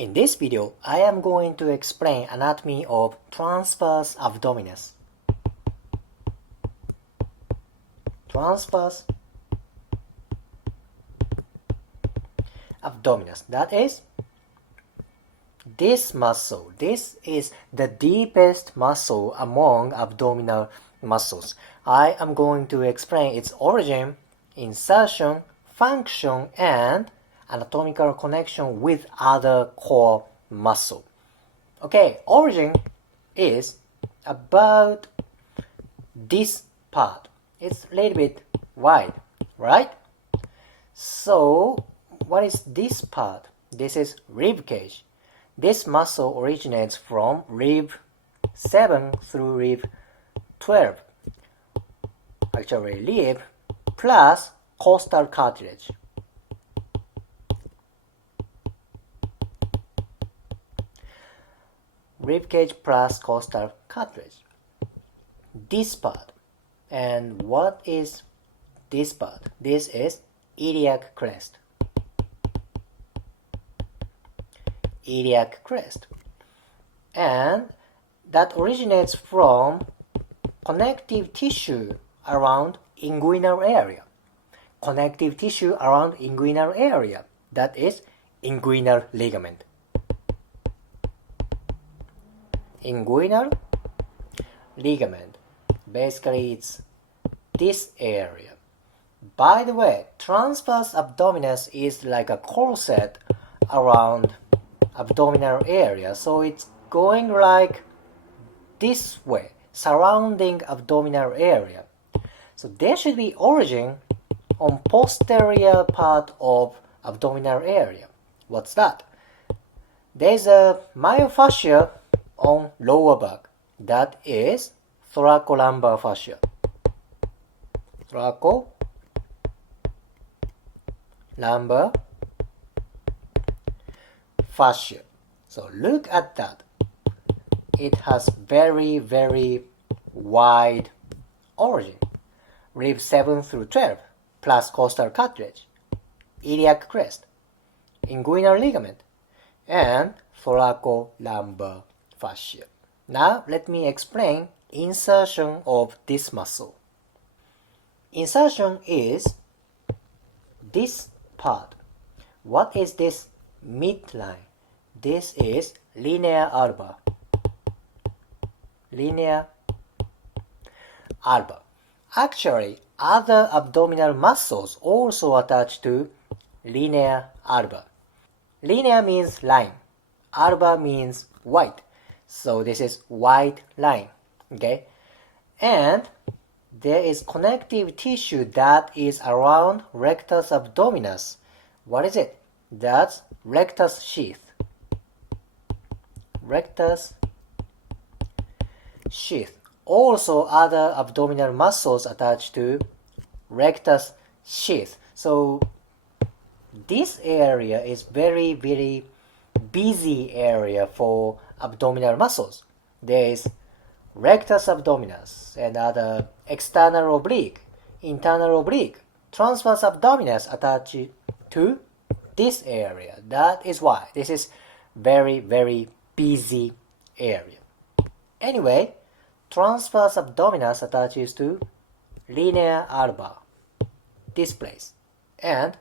In this video, I am going to explain anatomy of transverse abdominis. Transverse abdominis, that is this muscle. This is the deepest muscle among abdominal muscles. I am going to explain its origin, insertion, function, and anatomical connection with other core muscle. Okay, origin is about this part. It's a little bit wide, right? So, what is this part? This is rib cage. This muscle originates from rib 7 through rib 12. Actually, rib plus costal cartilage. Rib cage plus costal cartilage. This part. And what is this part? This is iliac crest. Iliac crest. And that originates from connective tissue around inguinal area. Connective tissue around inguinal area. That is inguinal ligament. Inguinal ligament. Basically, it's this area. By the way, transverse abdominis is like a corset around abdominal area. So it's going like this way, surrounding abdominal area. So there should be origin on posterior part of abdominal area. What's that? There's a myofascia on lower back. That is thoracolumbar fascia. Thoracolumbar fascia. So look at that. It has very, very wide origin. Rib 7 through 12 plus costal cartilage, iliac crest, inguinal ligament, and thoracolumbar fascia. Now let me explain insertion of this muscle. Insertion is this part. What is this midline? This is linea alba. Linea alba. Actually, other abdominal muscles also attach to linea alba. Linea means line. Alba means white. So this is white line. Okay? And there is connective tissue that is around rectus abdominis. What is it? That's rectus sheath. Rectus sheath. Also, other abdominal muscles attached to rectus sheath. So this area is very, very busy area for abdominal muscles. There is rectus abdominis and other external oblique, internal oblique, transverse abdominis attached to this area. That is why this is very, very busy area. Anyway, transverse abdominis attaches to linea alba, this place, and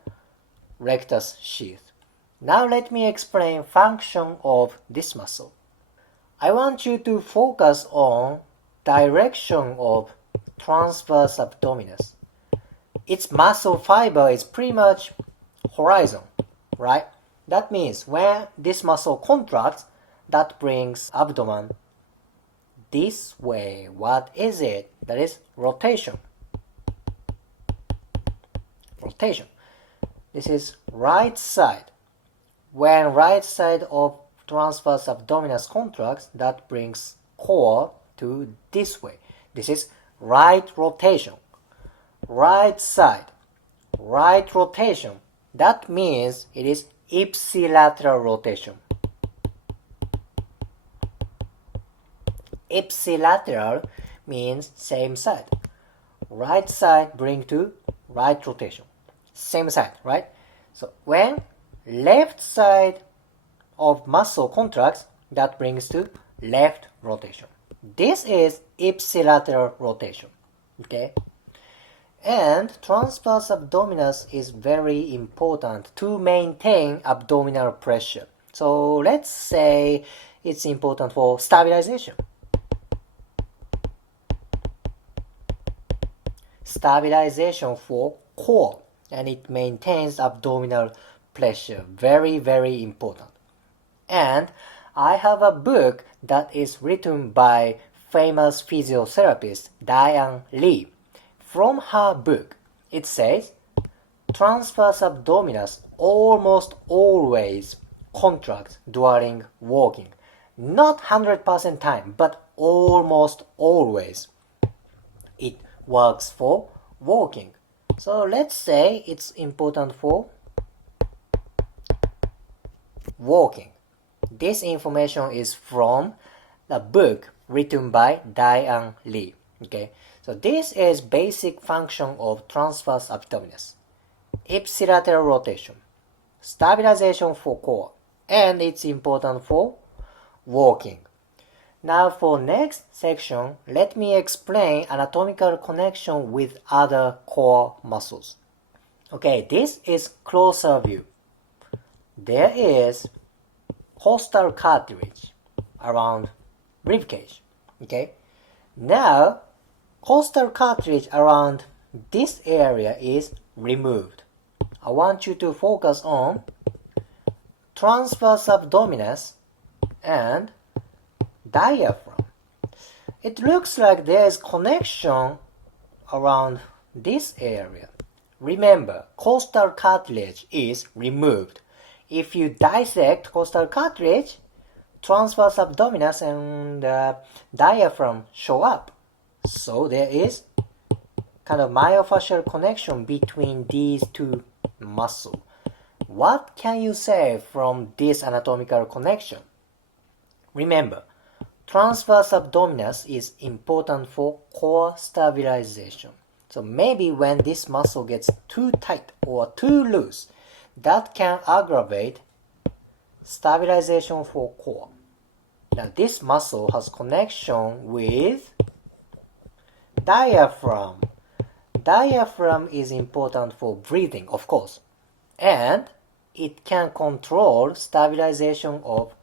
rectus sheath. Now let me explain function of this muscle. I want you to focus on direction of transverse abdominis. Its muscle fiber is pretty much horizon, right? That means when this muscle contracts, that brings abdomen this way. What is it? That is rotation. Rotation. This is right side. When right side of transverse abdominis contracts, that brings core to this way. This is right rotation. Right side. Right rotation. That means it is ipsilateral rotation. Ipsilateral means same side. Right side bring to right rotation. Same side, right? So when left side of muscle contracts, that brings to left rotation. This is ipsilateral rotation. Okay? And transverse abdominis is very important to maintain abdominal pressure. So let's say it's important for stabilization. Stabilization for core, and it maintains abdominal pressure. Very, very important. And I have a book that is written by famous physiotherapist Diane Lee. From her book, it says, transverse abdominis almost always contracts during walking. Not 100% time, but almost always. It works for walking. So let's say it's important for walking. This information is from the book written by Diane Lee. Okay, so this is basic function of transverse abdominis. Ipsilateral rotation, stabilization for core, and it's important for walking. Now for next section, let me explain anatomical connection with other core muscles. Okay, this is closer view. There is costal cartilage around ribcage. Okay, now costal cartilage around this area is removed. I want you to focus on transverse abdominis and diaphragm. It looks like there is connection around this area. Remember, costal cartilage is removed. If you dissect costal cartilage, transverse abdominis and diaphragm show up. So there is kind of myofascial connection between these two muscles. What can you say from this anatomical connection? Remember, transverse abdominis is important for core stabilization. So maybe when this muscle gets too tight or too loose, that can aggravate stabilization for core. Now this muscle has connection with diaphragm. Diaphragm is important for breathing, of course, and it can control stabilization of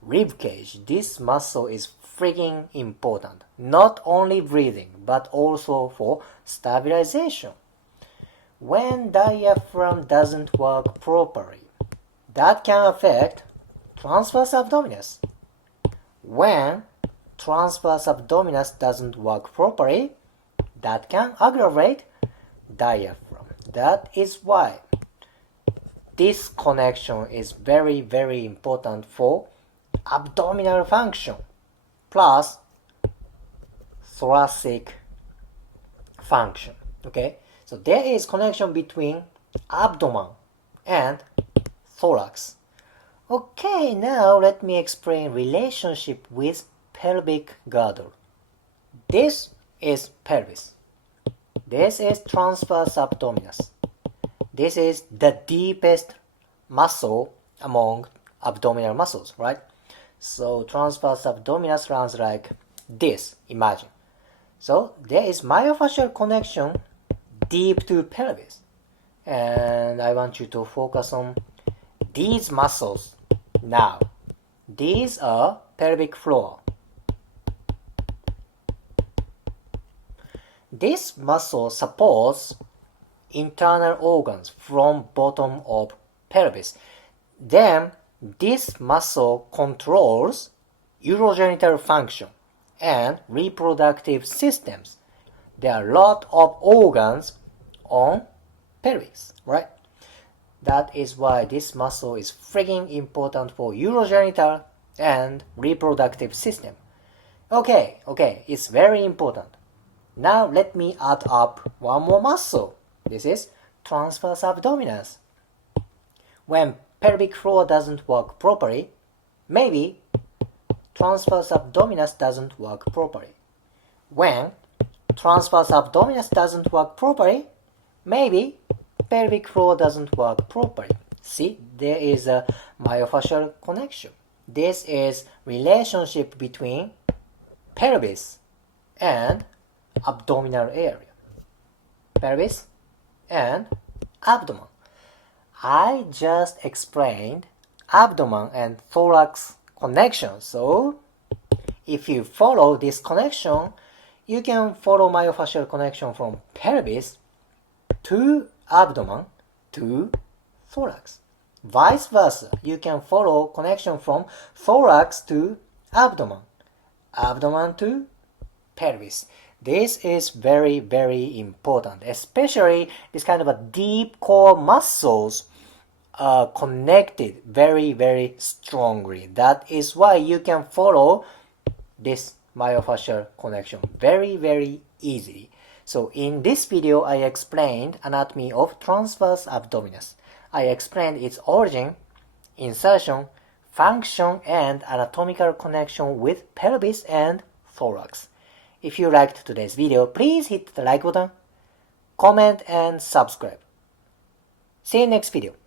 rib cage. This muscle is freaking important. Not only breathing, but also for stabilization. When diaphragm doesn't work properly, that can affect transverse abdominis. When transverse abdominis doesn't work properly, that can aggravate diaphragm. That is why this connection is very, very important for abdominal function plus thoracic function. Okay, so there is connection between abdomen and thorax. Okay, now let me explain relationship with pelvic girdle. This is pelvis. This is transverse abdominis. This is the deepest muscle among abdominal muscles, right? So transverse abdominis runs like this, imagine. So there is myofascial connection deep to pelvis. And I want you to focus on these muscles now. These are pelvic floor. This muscle supports internal organs from bottom of pelvis. Then this muscle controls urogenital function and reproductive systems. There are a lot of organs on pelvis, right? That is why this muscle is freaking important for urogenital and reproductive system. Okay, it's very important. Now let me add up one more muscle. This is transverse abdominis. When pelvic floor doesn't work properly, maybe transverse abdominis doesn't work properly. When transverse abdominis doesn't work properly, maybe pelvic floor doesn't work properly. See, there is a myofascial connection. This is relationship between pelvis and abdominal area. Pelvis and abdomen. I just explained abdomen and thorax connection. So if you follow this connection, you can follow myofascial connection from pelvis to abdomen to thorax. Vice versa, you can follow connection from thorax to abdomen, abdomen to pelvis. This is very, very important, especially this kind of a deep core muscles are connected very, very strongly. That is why you can follow this myofascial connection very, very easily. So in this video, I explained anatomy of transverse abdominis. I explained its origin, insertion, function, and anatomical connection with pelvis and thorax. If you liked today's video, please hit the like button, comment, and subscribe. See you next video.